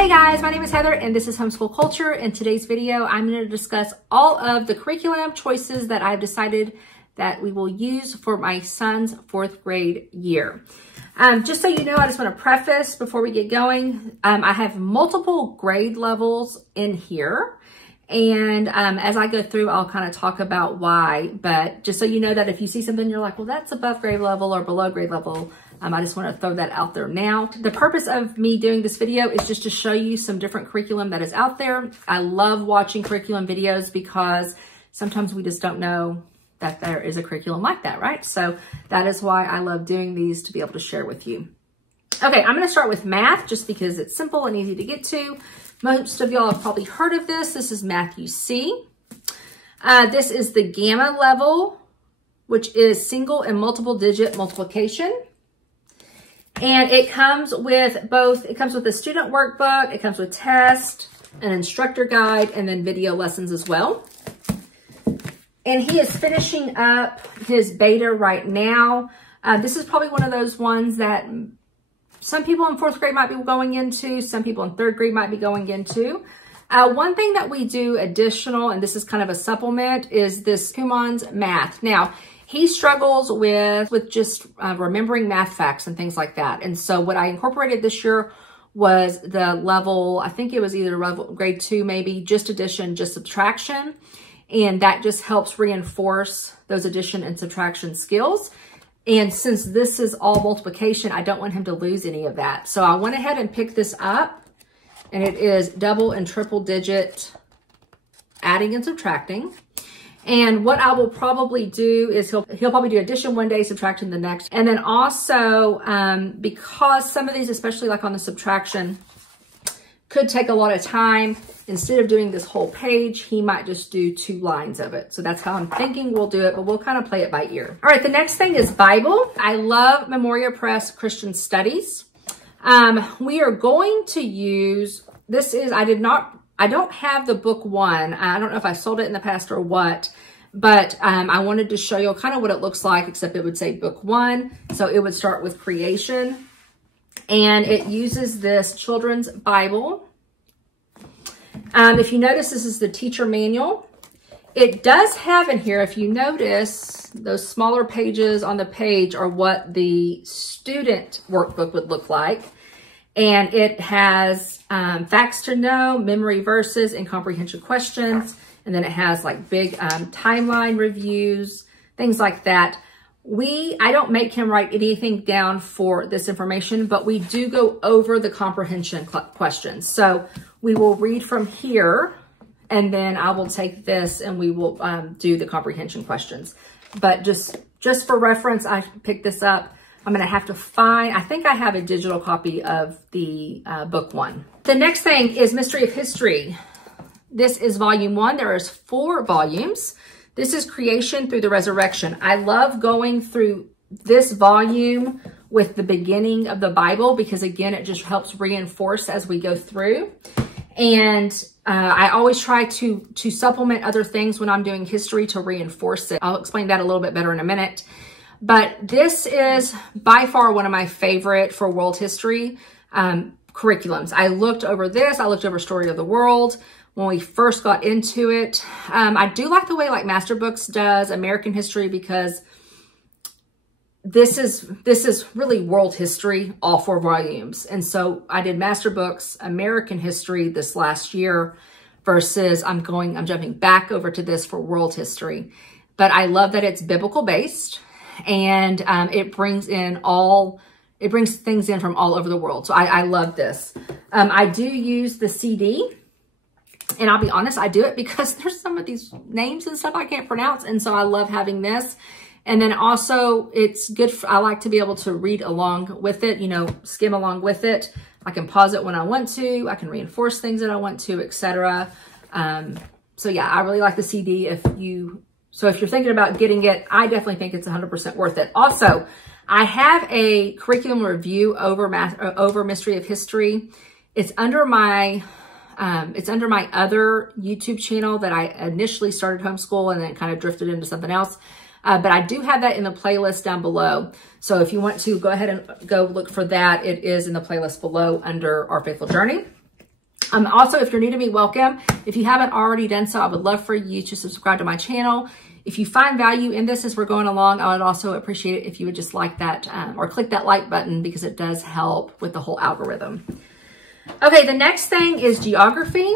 Hey guys, my name is Heather and this is Homeschool Culture. In today's video, I'm going to discuss all of the curriculum choices that I've decided that we will use for my son's 4th grade year. Just so you know, I just want to preface before we get going, I have multiple grade levels in here. And as I go through, I'll kind of talk about why. But just so you know that if you see something, you're like, well, that's above grade level or below grade level. I just want to throw that out there now. The purpose of me doing this video is just to show you some different curriculum that is out there. I love watching curriculum videos because sometimes we just don't know that there is a curriculum like that, right? So that is why I love doing these, to be able to share with you. Okay, I'm going to start with math just because it's simple and easy to get to. Most of y'all have probably heard of this. This is Matthew C. This is the Gamma level, which is single and multiple digit multiplication. And it comes with both, it comes with a student workbook, it comes with test, an instructor guide, and then video lessons as well. And he is finishing up his beta right now. This is probably one of those ones that some people in 4th grade might be going into, some people in 3rd grade might be going into. One thing that we do additional, and this is kind of a supplement, is this Kumon's math. Now, he struggles with just remembering math facts and things like that. And so what I incorporated this year was the level, I think it was either level grade 2, maybe, just addition, just subtraction. And that just helps reinforce those addition and subtraction skills. And since this is all multiplication, I don't want him to lose any of that. So I went ahead and picked this up, and it is double and triple digit adding and subtracting. And what I will probably do is he'll probably do addition one day, subtraction the next. And then also, because some of these, especially like on the subtraction, could take a lot of time, instead of doing this whole page, he might just do 2 lines of it. So that's how I'm thinking we'll do it, but we'll kind of play it by ear. All right, the next thing is Bible. I love Memoria Press Christian Studies. We are going to use, this is, I don't have the book 1. I don't know if I sold it in the past or what, but I wanted to show you kind of what it looks like, except it would say book 1. So it would start with creation. And it uses this children's Bible. If you notice, this is the teacher manual. It does have in here, if you notice, those smaller pages on the page are what the student workbook would look like. And it has facts to know, memory verses, and comprehension questions. And then it has like big timeline reviews, things like that. I don't make him write anything down for this information, but we do go over the comprehension questions. So we will read from here, and then I will take this and we will do the comprehension questions. But just for reference, I picked this up. I'm going to have to find, I think I have a digital copy of the book 1. The next thing is Mystery of History. This is volume 1. There is 4 volumes. This is Creation through the Resurrection. I love going through this volume with the beginning of the Bible because, again, it just helps reinforce as we go through. And I always try to supplement other things when I'm doing history to reinforce it. I'll explain that a little bit better in a minute. But this is by far one of my favorite for world history curriculums. I looked over this. I looked over Story of the World when we first got into it. I do like the way like Master Books does American history, because this is really world history, all 4 volumes. And so I did Master Books American history this last year versus I'm jumping back over to this for world history. But I love that it's biblical based, and it brings things in from all over the world. So I love this. I do use the CD. And I'll be honest, I do it because there's some of these names and stuff I can't pronounce. And so I love having this. And then also it's good. I like to be able to read along with it, skim along with it. I can pause it when I want to. I can reinforce things that I want to, etc. So yeah, I really like the CD. So if you're thinking about getting it, I definitely think it's 100% worth it. Also, I have a curriculum review over Mystery of History. It's under my other YouTube channel that I initially started Homeschool and then kind of drifted into something else. But I do have that in the playlist down below. So if you want to go ahead and go look for that, it is in the playlist below under Our Faithful Journey. Also, if you're new to me, welcome. If you haven't already done so, I would love for you to subscribe to my channel. If you find value in this as we're going along, I would also appreciate it if you would just like that or click that like button, because it does help with the whole algorithm. Okay, the next thing is geography.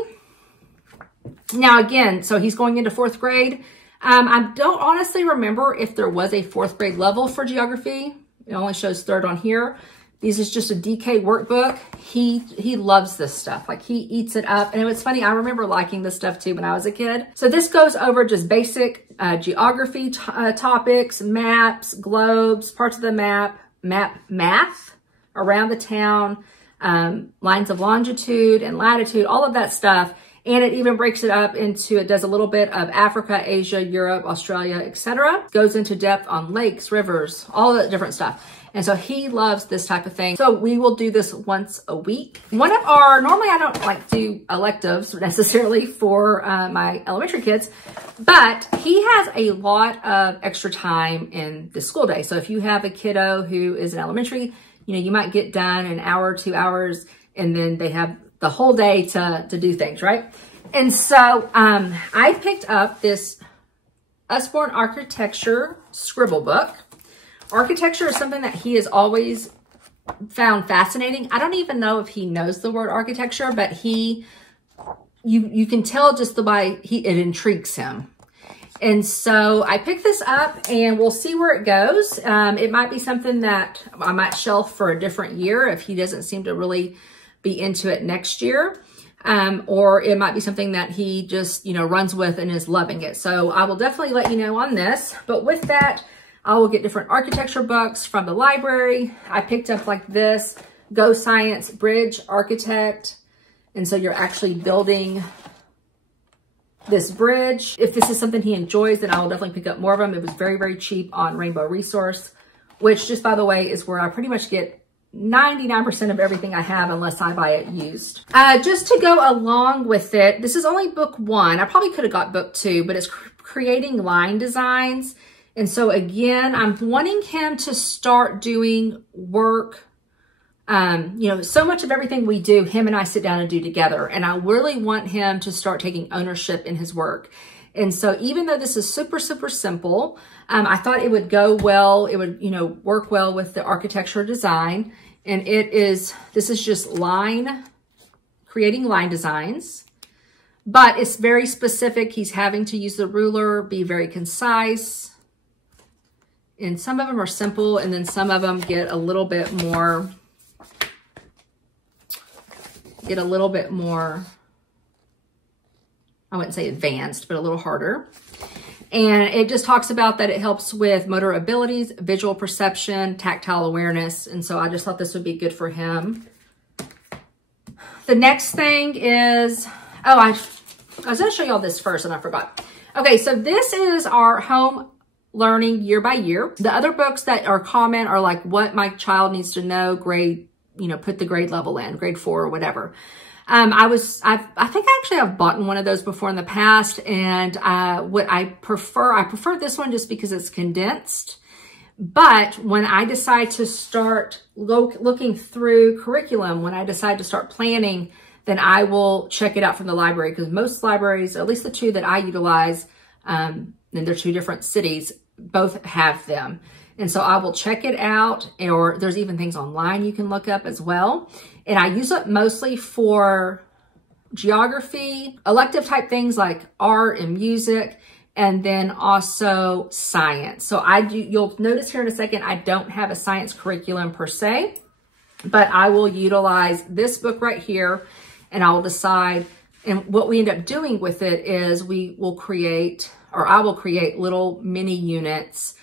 Now again, so he's going into 4th grade. I don't honestly remember if there was a 4th grade level for geography. It only shows 3rd on here. This is just a DK workbook. He loves this stuff. Like, he eats it up. And it was funny, I remember liking this stuff too when I was a kid. So this goes over just basic geography topics, maps, globes, parts of the math around the town, lines of longitude and latitude, all of that stuff. And it even breaks it up into, it does a little bit of Africa, Asia, Europe, Australia, etc. Goes into depth on lakes, rivers, all that different stuff. And so he loves this type of thing. So we will do this once a week. One of our, normally I don't like do electives necessarily for my elementary kids, but he has a lot of extra time in the school day. So if you have a kiddo who is in elementary, you know, you might get done an hour, 2 hours, and then they have the whole day to do things, right? And so I picked up this Usborne Architecture scribble book. Architecture is something that he has always found fascinating. I don't even know if he knows the word architecture, but you can tell just the way it intrigues him. And so I picked this up and we'll see where it goes. It might be something that I might shelf for a different year if he doesn't seem to really be into it next year. Or it might be something that he just, you know, runs with and is loving it. So I will definitely let you know on this. But with that, I will get different architecture books from the library. I picked up like this, Go Science Bridge Architect. And so you're actually building this bridge. If this is something he enjoys, then I will definitely pick up more of them. It was very, very cheap on Rainbow Resource, which, just by the way, is where I pretty much get 99% of everything I have unless I buy it used. Just to go along with it, this is only book 1. I probably could have got book 2, but it's creating line designs. And so again, I'm wanting him to start doing work. You know, so much of everything we do, him and I sit down and do together. And I really want him to start taking ownership in his work. And so even though this is super, super simple, I thought it would go well. It would, you know, work well with the architecture design. And this is just creating line designs. But it's very specific. He's having to use the ruler, be very concise. And some of them are simple, and then some of them get a little bit more, I wouldn't say advanced, but a little harder. And it just talks about that it helps with motor abilities, visual perception, tactile awareness. And so I just thought this would be good for him. The next thing is, I was going to show you all this first and I forgot. Okay, so this is our home learning year by year. The other books that are common are like what my child needs to know, grade, you know, put the grade level in, grade 4 or whatever. I think actually I've bought one of those before in the past, and what I prefer this one just because it's condensed. But when I decide to start looking through curriculum, when I decide to start planning, then I will check it out from the library, because most libraries, at least the 2 that I utilize, and they're 2 different cities, both have them. And so I will check it out, or there's even things online you can look up as well. And I use it mostly for geography, elective type things like art and music, and then also science. So you'll notice here in a second, I don't have a science curriculum per se, but I will utilize this book right here, and I will decide. And what we end up doing with it is I will create little mini units.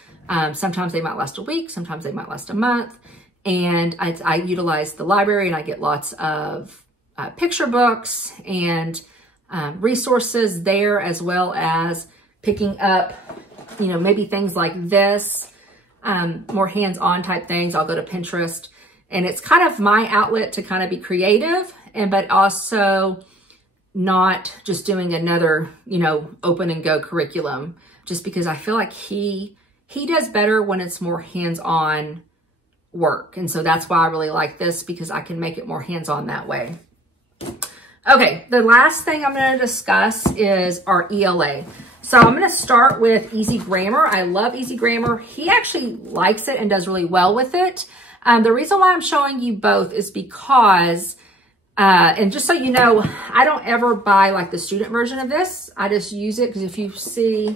Sometimes they might last a week, sometimes they might last a month. And I utilize the library, and I get lots of picture books and resources there, as well as picking up, you know, maybe things like this, more hands-on type things. I'll go to Pinterest, and it's kind of my outlet to kind of be creative, but also not just doing another, you know, open and go curriculum, just because I feel like he does better when it's more hands-on work. And so that's why I really like this, because I can make it more hands-on that way. Okay, the last thing I'm going to discuss is our ELA. So I'm going to start with Easy Grammar. I love Easy Grammar. He actually likes it and does really well with it. The reason why I'm showing you both is because, and just so you know, I don't ever buy like the student version of this. I just use it because if you see,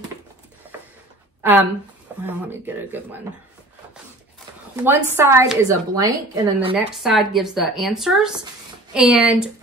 well, let me get a good one. One side is a blank and then the next side gives the answers. And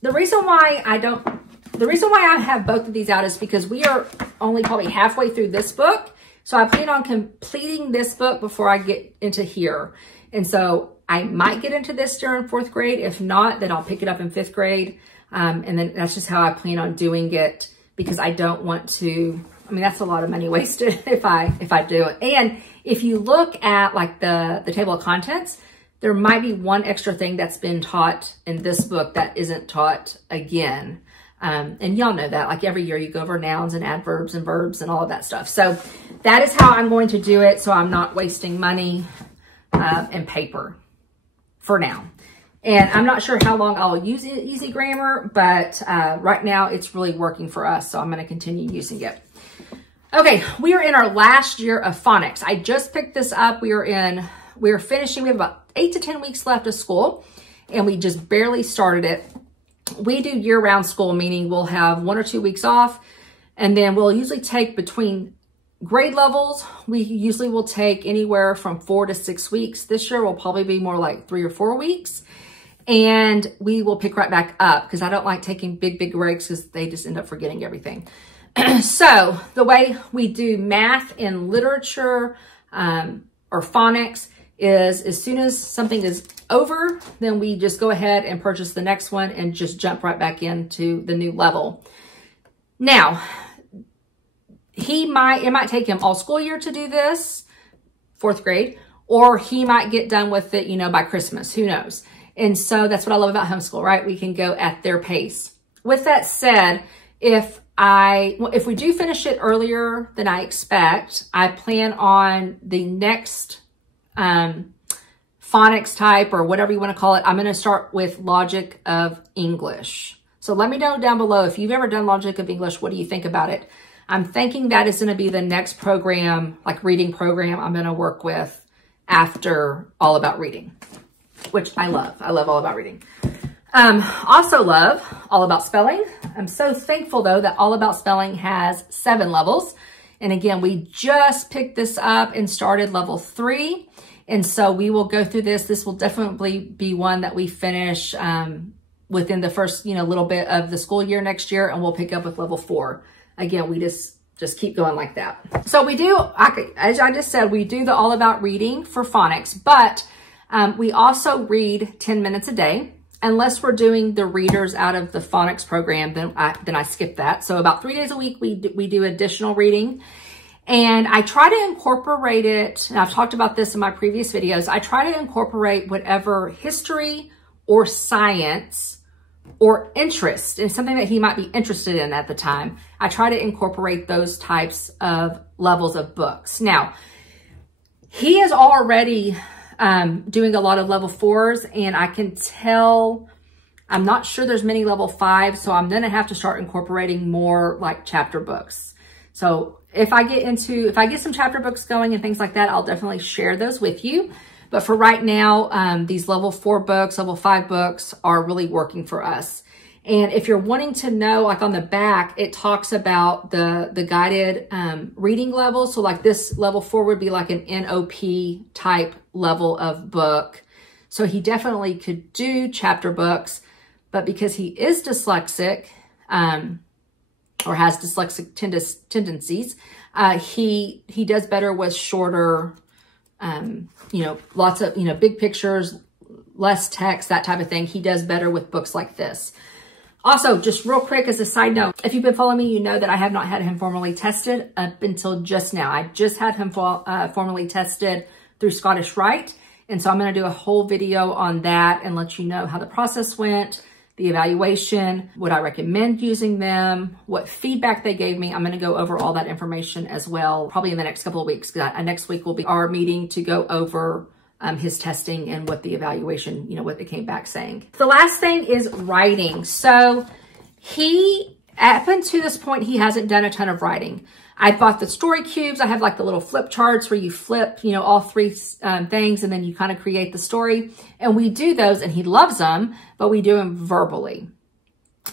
the reason why I have both of these out is because we are only probably halfway through this book. So I plan on completing this book before I get into here. And so I might get into this during 4th grade. If not, then I'll pick it up in 5th grade. And then that's just how I plan on doing it because I don't want to, I mean, that's a lot of money wasted if I do it. And if you look at like the table of contents, there might be one extra thing that's been taught in this book that isn't taught again. And y'all know that, like every year you go over nouns and adverbs and verbs and all of that stuff. So that is how I'm going to do it. So I'm not wasting money and paper for now. And I'm not sure how long I'll use Easy Grammar, but right now it's really working for us. So I'm going to continue using it. Okay, we are in our last year of phonics. I just picked this up. We are finishing. We have about 8 to 10 weeks left of school, and we just barely started it. We do year-round school, meaning we'll have 1 or 2 weeks off, and then we'll usually take between grade levels. We usually will take anywhere from 4 to 6 weeks. This year will probably be more like 3 or 4 weeks, and we will pick right back up because I don't like taking big breaks because they just end up forgetting everything. So the way we do math and literature or phonics is as soon as something is over, then we just go ahead and purchase the next one and just jump right back into the new level. Now, it might take him all school year to do this, 4th grade, or he might get done with it, you know, by Christmas, who knows? And so that's what I love about homeschool, right? We can go at their pace. With that said, if we do finish it earlier than I expect, I plan on the next phonics type or whatever you want to call it. I'm going to start with Logic of English. So let me know down below if you've ever done Logic of English. What do you think about it? I'm thinking that is going to be the next program, like reading program I'm going to work with after All About Reading, which I love. I love All About Reading. Also love All About Spelling. I'm so thankful though that All About Spelling has 7 levels. And again, we just picked this up and started level 3. And so we will go through this. This will definitely be one that we finish within the first, little bit of the school year next year, and we'll pick up with level 4. Again, we just keep going like that. So we do, as I just said, we do the All About Reading for phonics, but we also read 10 minutes a day. Unless we're doing the readers out of the phonics program, then I skip that. So about 3 days a week, we do additional reading. And I try to incorporate it, and I've talked about this in my previous videos, I try to incorporate whatever history or science or interest in something that he might be interested in at the time. I try to incorporate those types of levels of books. Now, he is already doing a lot of level 4s, and I can tell, I'm not sure there's many level 5s, so I'm going to have to start incorporating more like chapter books. So if I get some chapter books going and things like that, I'll definitely share those with you. But for right now, these level 4 books, level 5 books are really working for us. And if you're wanting to know, like on the back, it talks about the guided reading level. So like this level 4 would be like an NOP type level of book. So he definitely could do chapter books, but because he is dyslexic, or has dyslexic tendencies, he does better with shorter, lots of, big pictures, less text, that type of thing. He does better with books like this. Also, just real quick as a side note, if you've been following me, you know that I have not had him formally tested up until just now. I just had him formally tested through Scottish Rite. And so I'm going to do a whole video on that and let you know how the process went, the evaluation, would I recommend using them, what feedback they gave me. I'm going to go over all that information as well, probably in the next couple of weeks. Next week will be our meeting to go over his testing and what the evaluation, what they came back saying. The last thing is writing. So up until this point, he hasn't done a ton of writing. I bought the story cubes. I have like the little flip charts where you flip, all three things, and then you kind of create the story. And we do those, and he loves them, but we do them verbally.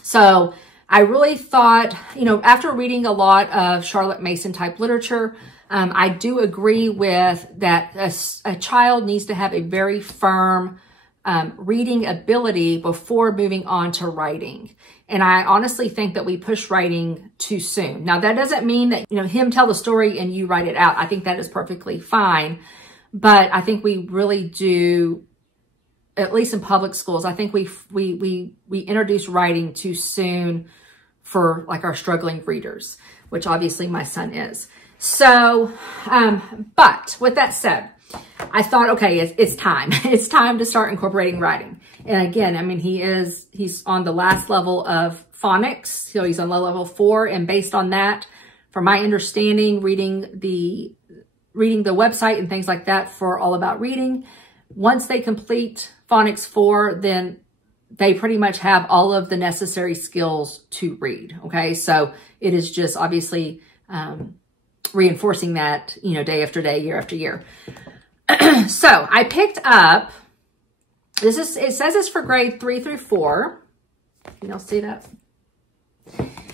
So I really thought, after reading a lot of Charlotte Mason type literature, I do agree with that a child needs to have a very firm reading ability before moving on to writing. And I honestly think that we push writing too soon. Now, that doesn't mean that, him tell the story and you write it out. I think that is perfectly fine. But I think we really do, at least in public schools, I think we introduce writing too soon for like our struggling readers, which obviously my son is. So, but with that said, I thought, okay, it's time. It's time to start incorporating writing. And again, I mean, he's on the last level of phonics. So he's on level 4. And based on that, from my understanding, reading the website and things like that for All About Reading, once they complete phonics 4, then they pretty much have all of the necessary skills to read. Okay. So it is just obviously, reinforcing that, day after day, year after year. So I picked up, it says it's for grade 3 through 4. Can y'all see that?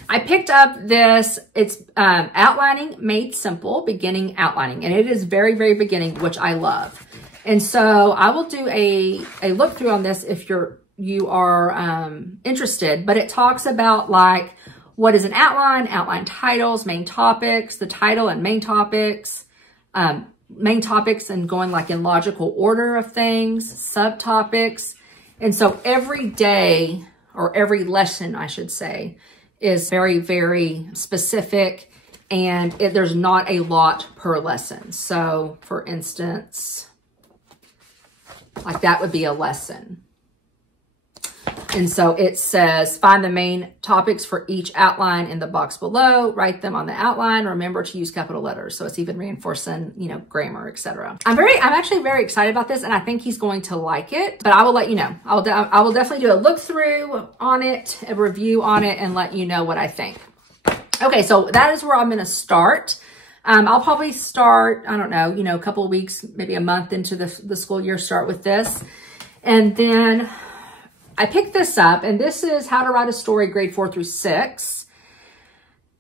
I picked up this, it's Outlining Made Simple, Beginning Outlining. And it is very, very beginning, which I love. And so I will do a look through on this if you are interested. But it talks about like, what is an outline, outline titles, main topics, the title and main topics and going like in logical order of things, subtopics. And so every day, or every lesson, I should say, is very, very specific, and there's not a lot per lesson. So for instance, like that would be a lesson. And so it says, find the main topics for each outline in the box below, write them on the outline, remember to use capital letters. So it's even reinforcing, grammar, etc. I'm actually very excited about this, and I think he's going to like it, but I will let you know. I will definitely do a look through on it, a review on it, and let you know what I think. Okay, so that is where I'm going to start. I'll probably start, I don't know, a couple of weeks, maybe a month into the school year, start with this. And then I picked this up, and this is How to Write a Story, grade 4 through 6.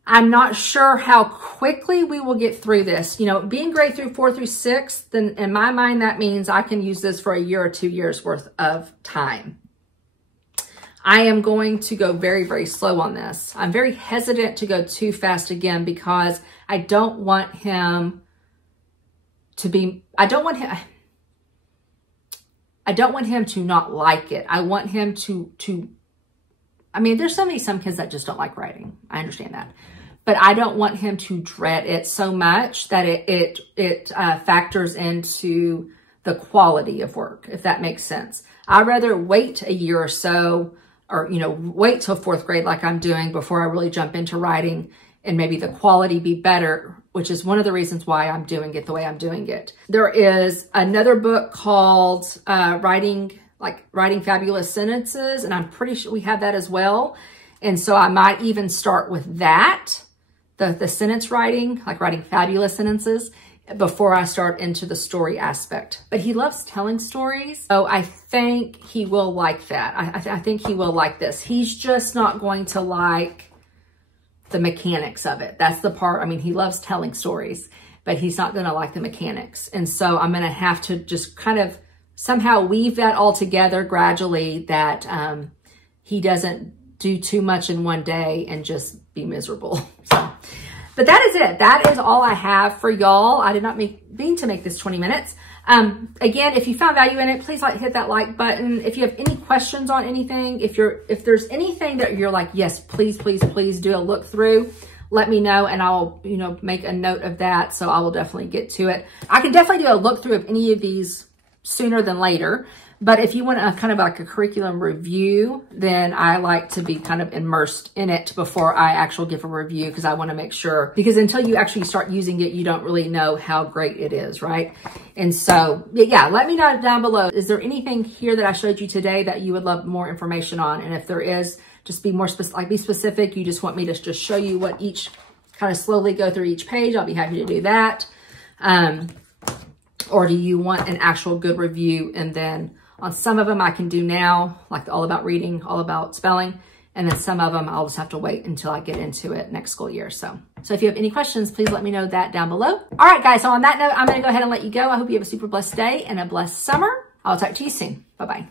I'm not sure how quickly we will get through this. Being grade 4 through 6, then in my mind, that means I can use this for a year or 2 years worth of time. I am going to go very, very slow on this. I'm very hesitant to go too fast again because I don't want him to not like it. I want him I mean, there's some kids that just don't like writing. I understand that. But I don't want him to dread it so much that it factors into the quality of work, if that makes sense. I'd rather wait a year or so, or, wait till 4th grade like I'm doing before I really jump into writing, and maybe the quality be better, which is one of the reasons why I'm doing it the way I'm doing it. There is another book called Writing Fabulous Sentences, and I'm pretty sure we have that as well. And so I might even start with that, the sentence writing, like writing fabulous sentences, before I start into the story aspect. But he loves telling stories, so I think he will like that. I think he will like this. He's just not going to like the mechanics of it. That's the part. I mean, he loves telling stories, but he's not going to like the mechanics. And so I'm going to have to just kind of somehow weave that all together gradually, that he doesn't do too much in one day and just be miserable. So, but that is it. That is all I have for y'all. I did not mean to make this 20 minutes. Again, if you found value in it, please hit that like button. If you have any questions on anything, if there's anything that you're like, yes, please, please, please do a look through, let me know, and I'll, make a note of that. So I will definitely get to it. I can definitely do a look through of any of these sooner than later, But if you want a kind of like a curriculum review, then I like to be kind of immersed in it before I actually give a review, because I want to make sure, because until you actually start using it, you don't really know how great it is, right? And so, yeah, let me know down below. Is there anything here that I showed you today that you would love more information on? And if there is, just be more specific, like be specific. You just want me to just show you what each, kind of slowly go through each page, I'll be happy to do that. Or do you want an actual good review? And then on some of them I can do now, like all about reading, all about spelling. And then some of them I'll just have to wait until I get into it next school year. So if you have any questions, please let me know that down below. All right, guys. So on that note, I'm going to go ahead and let you go. I hope you have a super blessed day and a blessed summer. I'll talk to you soon. Bye-bye.